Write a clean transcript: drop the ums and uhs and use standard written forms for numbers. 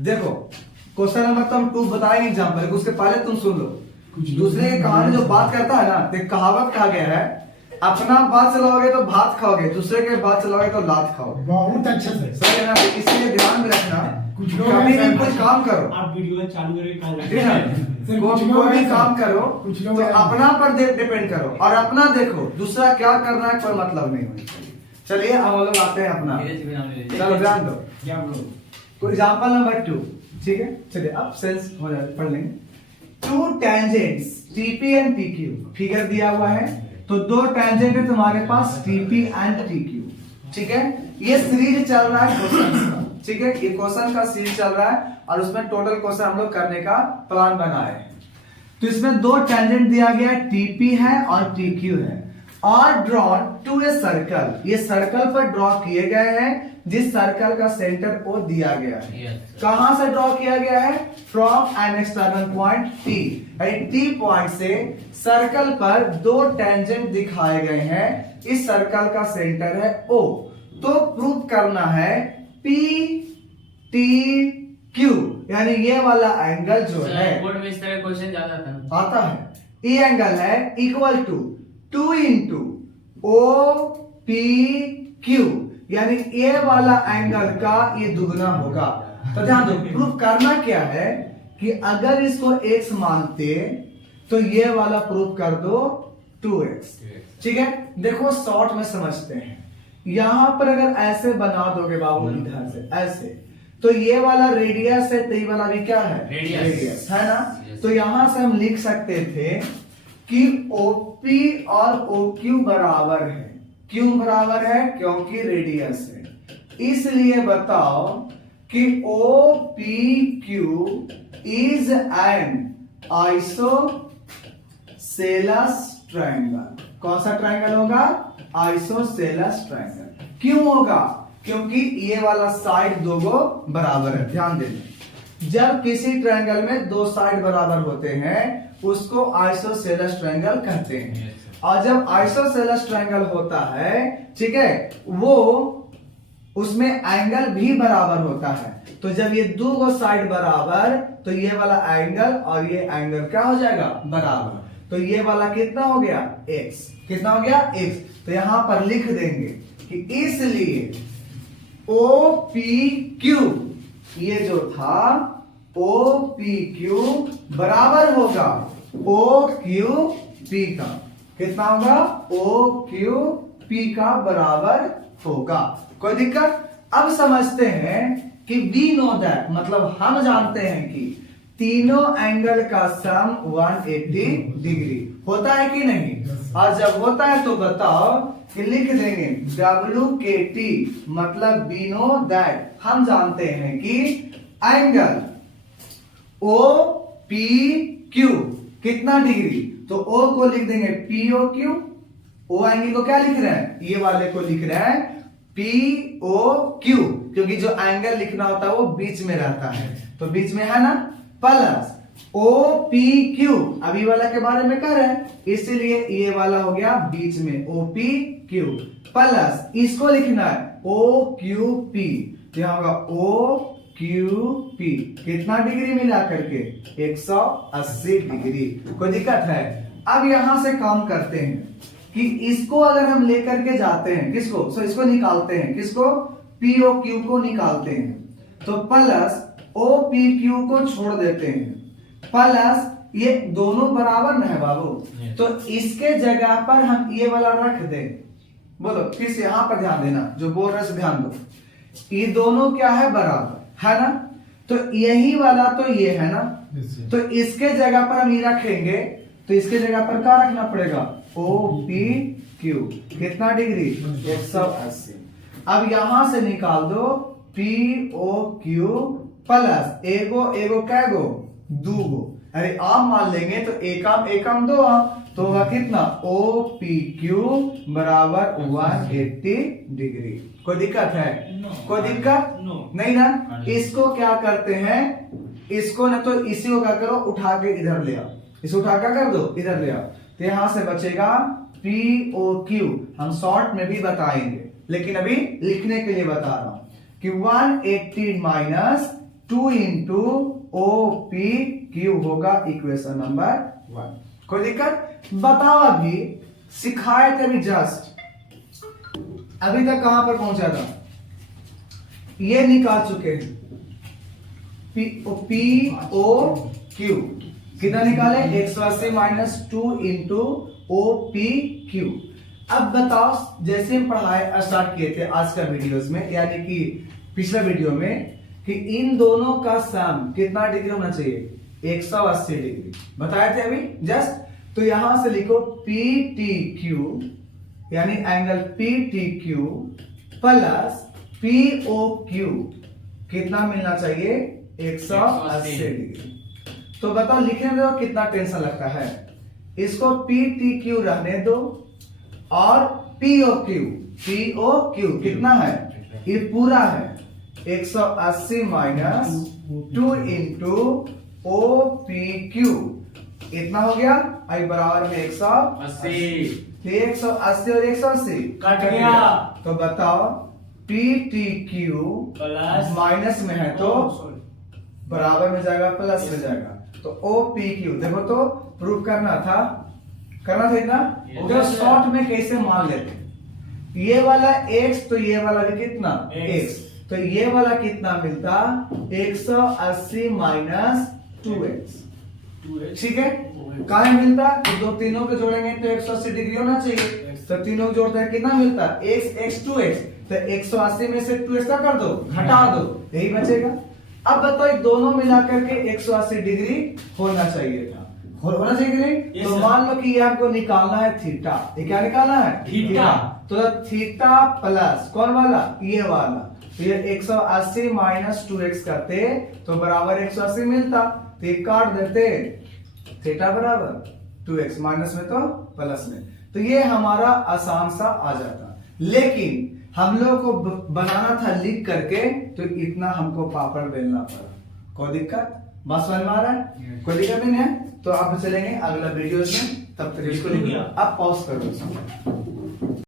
देखो question number तो हम 2 बताएंगे एग्जाम्पल, उसके पहले तुम सुन लो। दूसरे की कहानी जो बात करता है ना, तो कहावत कहा गया है, अपना बात चलाओगे तो भात खाओगे, दूसरे के बात चलाओगे तो लात खाओगे। बहुत अच्छा से सही है ना? इसलिए ध्यान में रखना, कुछ लोग कभी भी ऐसा- कोई काम करो, आप वीडियो चालू करके कॉल ठीक है ना? सर, कुछ लोग कोई भी ऐसा- काम करो कुछ तो लोग ऐसा- अपना पर डिपेंड करो और अपना देखो, दूसरा क्या करना है कोई मतलब नहीं होनी चाहिए। चलिए अब हम लोग आते हैं अपना, चलो ध्यान दो। क्या बोलो कोई एग्जांपल नंबर 2, ठीक है? चलिए अब सेंस हो जाए, पढ़ लेंगे। 2 tangents TP and TQ figure दिया हुआ है, तो 2 टेंजेंट है तुम्हारे पास TP एंड TQ, ठीक है? ये सीरीज चल रहा है क्वेश्चन का, ठीक है? ये क्वेश्चन का सीरीज चल रहा है और उसमें टोटल क्वेश्चन हम लोग करने का प्लान बनाए हैं। तो इसमें 2 टेंजेंट दिया गया है, TP है और TQ है, और ड्रॉन टू ए सर्कल, ये सर्कल पर ड्रॉ किए गए हैं, जिस सर्कल का सेंटर O दिया गया है। कहां से ड्रॉ किया गया है? From an external point T, यानी T पॉइंट से सर्कल पर 2 टेंजेंट दिखाए गए हैं, इस सर्कल का सेंटर है O। तो प्रूव करना है PTQ, यानी ये वाला एंगल जो है, बोर्ड में इस तरह क्वेश्चन ज्यादा था आता है, ये एंगल है इक्वल टू 2 इंटू OPQ, यानी ये वाला एंगल का ये दुगना होगा। तो ध्यान दो, प्रूफ करना क्या है कि अगर इसको x मानते तो ये वाला प्रूफ कर दो 2x, ठीक है? देखो शॉर्ट में समझते हैं, यहां पर अगर ऐसे बना दोगे बाबू इधर से ऐसे, तो ये वाला रेडियस है, तो ये वाला भी क्या है? रेडियस है ना? तो यहां से हम लिख सकते थे कि OP और OQ बराबर है। क्यों बराबर है? क्योंकि रेडियस है। इसलिए बताओ कि OPQ is an isosceles triangle. कौन सा ट्रायंगल होगा? Isosceles triangle. क्यों होगा? क्योंकि ये वाला साइड दोगो बराबर है। ध्यान देना, जब किसी ट्रायंगल में 2 साइड बराबर होते हैं उसको आइसोसेलेस ट्रायंगल कहते हैं। और जब आइसोसेलेस ट्रायंगल होता है, ठीक है, वो उसमें एंगल भी बराबर होता है। तो जब ये 2 साइड बराबर, तो ये वाला एंगल और ये एंगल क्या हो जाएगा? बराबर। तो ये वाला कितना हो गया? x। कितना हो गया? x। तो यहां पर लिख देंगे कि इसलिए OPQ ये जो था OPQ बराबर होगा OQP का। कितना होगा? OQP का बराबर होगा। कोई दिक्कत? अब समझते हैं कि we know that, मतलब हम जानते हैं कि तीनों एंगल का सम 180 डिग्री होता है कि नहीं? और जब होता है तो बताओ कि लिख देंगे WKT, मतलब we know that, हम जानते हैं कि एंगल OPQ कितना डिग्री? तो O को लिख देंगे POQ, O एंगल को क्या लिख रहे हैं? ये वाले को लिख रहे हैं POQ, क्योंकि जो एंगल लिखना होता है वो बीच में रहता है, तो बीच में है ना, प्लस OPQ, अभी वाला के बारे में कह रहे हैं, इसीलिए ये वाला हो गया बीच में OPQ, प्लस इसको लिखना है OQP, तो यहां होगा OQP कितना डिग्री मिला करके? 180 डिग्री। कोई दिक्कत है? अब यहां से काम करते हैं कि इसको अगर हम लेकर के जाते हैं, किसको? सो इसको निकालते हैं, किसको? POQ को निकालते हैं, तो प्लस OPQ को छोड़ देते हैं, प्लस ये दोनों बराबर न है बाबू, तो इसके जगह पर हम ये वाला रख दें। बोलो फिर से, यहां पर ध्यान देना, जो बोल रहे से ध्यान दो। ये दोनों क्या है? बराबर है ना? तो यही वाला तो ये है ना, तो इसके जगह पर हम ये रखेंगे, तो इसके जगह पर क्या रखना पड़ेगा? OPQ कितना डिग्री? 180। अब यहां से निकाल दो POQ प्लस एगो कैगो? 2। अरे आप मान लेंगे तो एकम 2, तो होगा कितना? OPQ बराबर 180 डिग्री। कोई दिक्कत है? कोई दिक्कत नहीं ना? इसको क्या करते हैं, इसको ना तो इसी को क्या करो, उठा के इधर ले आओ, इसको उठा के कर दो, इधर ले आओ, तो यहां से बचेगा POQ। हम शॉर्ट में भी बताएंगे, लेकिन अभी लिखने के लिए बता रहा हूं कि 180 minus 2 into O P Q होगा इक्वेशन नंबर 1। कोई दिक्कत? बताओ, अभी सिखाए थे अभी जस्ट, अभी तक कहां पर पहुंचा था? ये निकाल चुके हैं पी ओ क्यू, कितना निकाले? 180 minus 2 into O P Q. अब बताओ, जैसे हम पढ़ाए स्टार्ट किए थे आज का वीडियोस में, यानी कि पिछला वीडियो में, कि इन दोनों का सम कितना डिग्री होना चाहिए? 180 डिग्री बताए थे अभी जस्ट। तो यहां से लिखो पी टी क्यू, यानी angle P T Q plus P O Q कितना मिलना चाहिए? 180 डिग्री। तो बताओ, लिखने दो, कितना टेंशन लगता है? इसको पी टी क्यू रहने दो और पी ओ क्यू कितना है? ये पूरा है 180 minus 2 into O P Q, इतना हो गया। आई बराबर में 180, 180 और 180 कट गया। तो बताओ P T Q plus minus में है तो बराबर में जाएगा, प्लस में जाएगा। तो ओ पी क्यू देखो, तो प्रूफ करना था ना। तो शॉर्ट में कैसे मान लेते? ये वाला x, तो ये वाला भी कितना? x। तो ये वाला कितना मिलता? 180 माइनस 2x, ठीक है। कहा मिलता? तो दो तीनों के जोड़ेंगे तो 180 डिग्री होना चाहिए। तो तीनों को जोड़ते हैं, कितना मिलता? x 2x। तो 180 में से 2x का कर दो, घटा दो, यही बचेगा। अब बताओ, दोनों मिलाकर के 180 डिग्री होना चाहिए था, होना चाहिए कि नहीं? तो मान लो कि ये आपको निकालना है थीटा। ये क्या निकालना है? थीटा। तो थीटा प्लस कौन वाला? ये वाला। तो ये 180 माइनस 2x करते तो बराबर 180 मिलता, तो ये काट देते, थीटा बराबर 2x, माइनस में तो प्लस में। तो ये हमारा आसान सा आ जाता। लेकिन हम लोग को बनाना था लिख करके, तो इतना हमको पापड़ बेलना पड़ा। कोई दिक्कत? बात समझ में आ रहा है? कोई दिक्कत नहीं है? तो आप चलेंगे अगला वीडियो में, तब तक इसको लिखिए। आप पॉज कर दो।